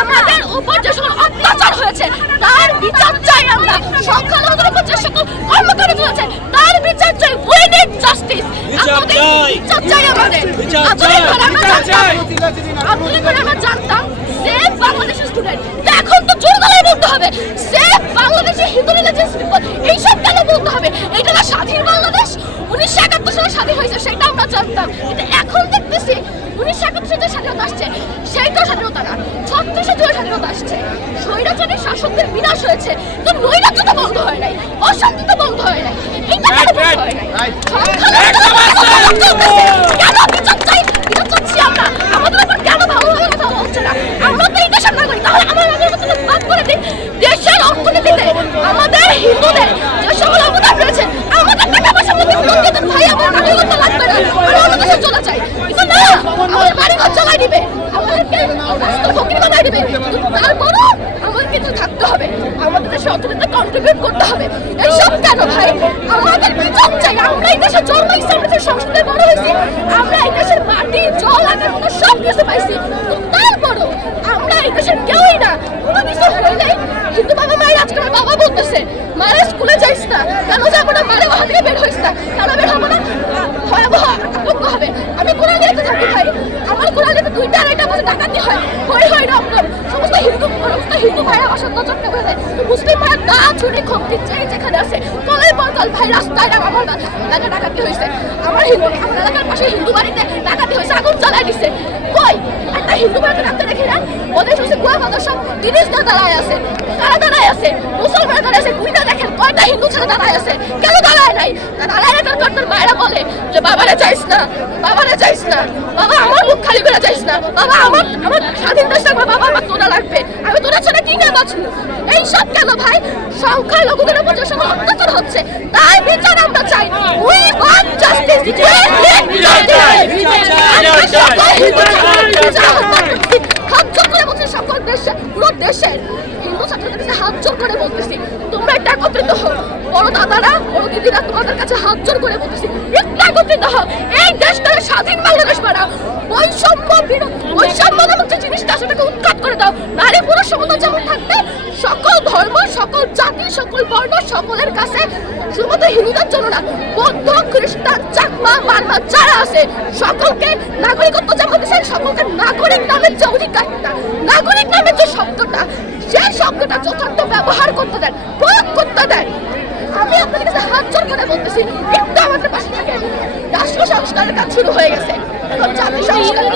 আমাদের উপর যে সকল অত্যাচার হয়েছে তার বিচার চাই আমরা। সংখ্যালঘুদের উপর যে সকল কর্মকাণ্ড চলেছে তার বিচার চাই। We need justice. বিচার চাই আমাদের। আমরা জানতাম সেফ বাংলাদেশের স্টুডেন্ট, এখন তো জোর গলায় বলতে হবে সেফ বাংলাদেশের হিন্দু রিলিজিয়াস পিপল। এইসব কেন বলতে হবে? এটা না স্বাধীন বাংলাদেশ, 1971 সালে স্বাধীন হয়েছে, সেটা আমরা জানতাম। কিন্তু এখন দেখতেছি 1971 যে স্বাধীনতা আসছে সেইটাও স্বাধীনতা না, 36 জুলাই স্বাধীনতা আসছে। স্বৈরাচারী শাসকদের বিনাশ হয়েছে, তো নৈরাজ্য তো বন্ধ হয় নাই, অশান্তি তো বন্ধ হয় নাই। এইটা কেন বন্ধ হয় নাই? কেন বিচার চাই? বিচার চাচ্ছি আমরা। আমাদের উপর কেন ভালোভাবে কথা বলছে না? আমরা তো এই দেশের নাগরিক, তাহলে আমাদের মতো বাদ করে দিন। দেশের অর্থনীতিতে আমাদের হিন্দুদের যে সকল অবদান রয়েছে, আমাদের টাকা পয়সা মধ্যে দিতেন ভাই, আমার নাগরিকত্ব লাগবে না, আমরা অন্য দেশে চলে যাই। কিন্তু না, আমাদের বাড়িঘর চালাই দিবে, আমাদেরকে রাস্তা ফকির বানাই দিবে। তারপরও আমাদের কিন্তু থাকতে হবে, আমাদের দেশে অর্থনীতিতে কন্ট্রিবিউট করতে হবে। এইসব কেন ভাই? আমাদের বিচার চাই। আমরা এই দেশে জন্ম হয়েছি, আমরা সংস্কৃতিতে বড় হয়েছি, আমরা এই দেশের মাটি জল আকার মতো সব কিছু পাইছি। তো তারপরও আমরা এই দেশের কেউই না। কোনো কিছু হইলেই হিন্দু বাবা মায়ের আজকে আমার বাবা বলতেছে মায়ের স্কুলে যাইস না, কেন যাবো না? মায়ের বাবা থেকে বের হইস না, কেন বের হবো না? ভয়াবহ আতঙ্ক হবে। আমি কোরআনিয়াতে থাকি ভাই, আমার কোরআনিয়াতে 2টা 2.5 বছর ডাকাতি হয়, হয় না আপনার সমস্ত হিন্দু ভাইরা অসন্তোষণ করে দেয়। তো মুসলিম ভাইয়ের গা ছুরি খমকি যেখানে আছে কলের বদল ভাই রাস্তায় আমার এলাকা ডাকাতি হয়েছে, আমার এলাকার পাশে হিন্দু বাড়িতে ডাকাতি হয়েছে, আগুন জ্বালাই দিচ্ছে। কই একটা হিন্দু বাড়িতে ডাকতে দেখি না? ওদের হচ্ছে কুয়া মাদ্রাসা তিরিশটা দাঁড়ায় আছে, কারা দাঁড়ায় আছে? মুসলমান দাঁড়ায় আছে। গুইটা দেখেন কয়টা হিন্দু ছেলে দাঁড়ায় আছে, কেন দাঁড়ায় নাই? দাঁড়ায় না তার মায়েরা বলে যে বাবারে যাইস না, বাবারে যাইস না, বাবা আমার মুখ খালি করে যাইস না, বাবা আমার স্বাধীন দেশ থাকবে, বাবা আমার তোরা লাগবে, আমি তোরা ছেড়ে কি না বাঁচবো। এইসব কেন ভাই? সংখ্যালঘুদের উপর যে সময় অত্যাচার হচ্ছে তাই বিচার আমরা চাই। We want justice. হাত জোর করে বলছি সকল দেশে, পুরো দেশের হিন্দু ছাত্রদের কাছে হাত জোর করে বলতেছি তোমরা একটা একত্রিত হও। বড় দাদারা বড় দিদিরা তোমাদের কাছে হাত জোর করে বলতেছি একটা একত্রিত হও। এই দেশটাকে স্বাধীন বাংলাদেশ বানাও। বৈষম্য নামক যে জিনিসটা সেটাকে উৎখাত করে দাও। নারী পুরুষ সমতা যেমন থাকবে, সকল ধর্ম, সকল জাতি, সকল বর্ণ সকলের কাছে, শুধুমাত্র হিন্দুদের জন্য না, বৌদ্ধ, খ্রিস্টান, চাকমা, মারমা যারা আছে সকলকে নাগরিকত্ব যেমন দিচ্ছেন, সকলকে নাগরিক নামের যে অধিকারটা, নাগরিক নামের যে শব্দটা, সেই শব্দটা যথার্থ ব্যবহার করতে দেন, প্রয়োগ করতে দেন। আমি আপনাদের কাছে হাত জোর করে বলতেছি একটু আমাদের পাশে থাকেন। রাষ্ট্র সংস্কারের কাজ শুরু হয়ে গেছে, এখন জাতি সংস্কারের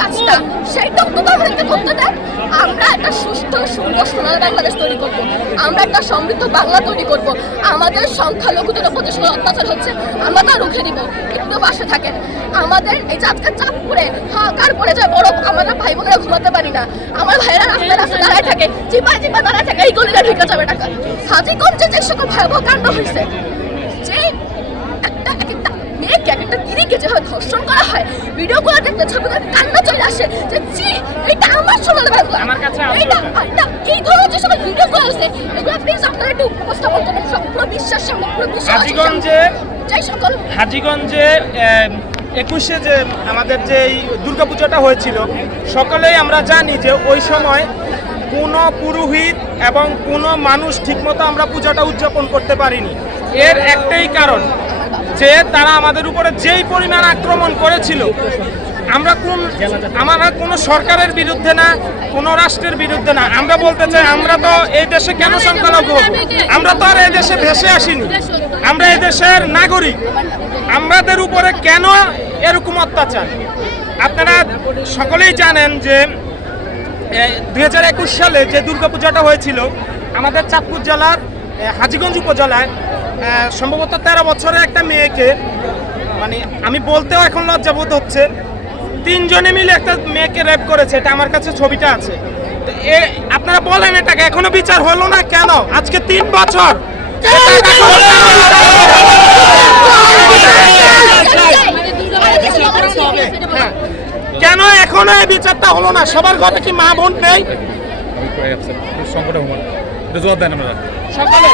কাজটা সেইটাও তো আমাদেরকে করতে দেন। আমরা একটা সুস্থ সুন্দর সোনার বাংলাদেশ তৈরি করবো, আমরা একটা সমৃদ্ধ বাংলা তৈরি করবো। আমাদের সংখ্যালঘুদের উপর যে সময় অত্যাচার হচ্ছে আমরা তা রুখে দিব। একটু পাশে থাকেন। আমাদের এই যে আজকে চাঁদপুরে হাহাকার পড়ে যায়, বড় আমরা ভাই বোনেরা ঘুমাতে পারি না, আমার ভাইয়েরা রাস্তায় রাস্তায় দাঁড়ায় থাকে, চিপায় দাঁড়ায় থাকে, এই গলিটা ঢুকে যাবে টাকা। হাজীগঞ্জে যে সকল ভয়াবহ কাণ্ড হয়েছে, যে একটা মেয়েকে একটা দিদিকে যেভাবে ধর্ষণ করা হয়, ভিডিও করে দেখলে ছবিটা কান্না চলে আসে যে জি এটা আমার সোনার বাংলা, এটা এই ধরনের যে সকল ভিডিও করে আছে এগুলো প্লিজ আপনারা একটু উপস্থাপন করবেন পুরো বিশ্বের সামনে। পুরো বিশ্ব হাজীগঞ্জে 21-এ যে আমাদের যে দুর্গাপূজাটা হয়েছিল, সকলেই আমরা জানি যে ওই সময় কোনো পুরোহিত এবং কোনো মানুষ ঠিকমতো আমরা পূজাটা উদযাপন করতে পারিনি। এর একটাই কারণ যে তারা আমাদের উপরে যেই পরিমাণ আক্রমণ করেছিল, আমরা কোনো সরকারের বিরুদ্ধে না, কোনো রাষ্ট্রের বিরুদ্ধে না। আমরা বলতে চাই আমরা তো এই দেশে কেন সংখ্যালঘু? আমরা তো আর এই দেশে ভেসে আসিনি, আমরা এই দেশের নাগরিক। আমাদের উপরে কেন এরকম অত্যাচার? আপনারা সকলেই জানেন যে 2021 সালে যে দুর্গাপূজাটা হয়েছিল আমাদের চাঁদপুর জেলার হাজীগঞ্জ উপজেলায়, সম্ভবত 13 বছরের একটা মেয়েকে, মানে আমি বলতেও এখন লজ্জাবোধ হচ্ছে, 3 জনে মিলে একটা মেয়েকে রেপ করেছে। এটা আমার কাছে ছবিটা আছে। তো আপনারা বলেন এটাকে এখনো বিচার হলো না কেন? আজকে 3 বছর কেন এখনো এই বিচারটা হলো না? সবার ঘরে কি মা বোন নেই? সংকটে হুমান জবাব দেন আপনারা সকালে